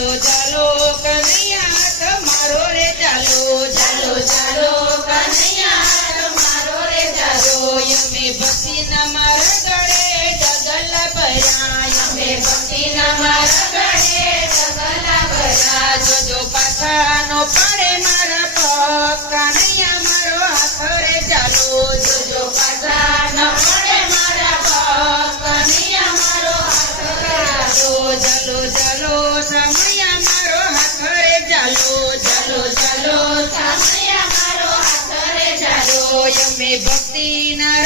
ચાલો ચાલો કનૈયા તમારો રે ચાલો ચાલો ચાલો કનૈયા તમારો રે ચાલો અમે ભક્તિના મારા ગળે ડગલા ભર્યા અમે ભક્તિના મારા ગળે ડગલા ભર્યા જોજો પાછાનો પડે મારા પગ કનૈયા મારો હાથ રે ચાલો જોજો પાછાનો પડે મારા પગ કનૈયા મારો હાથ રે ચાલો ચાલો સમયા મારો હાથ રે ચાલો ચાલો ચાલો સમયા મારો હાથ રે ચાલો અમે ભક્તિના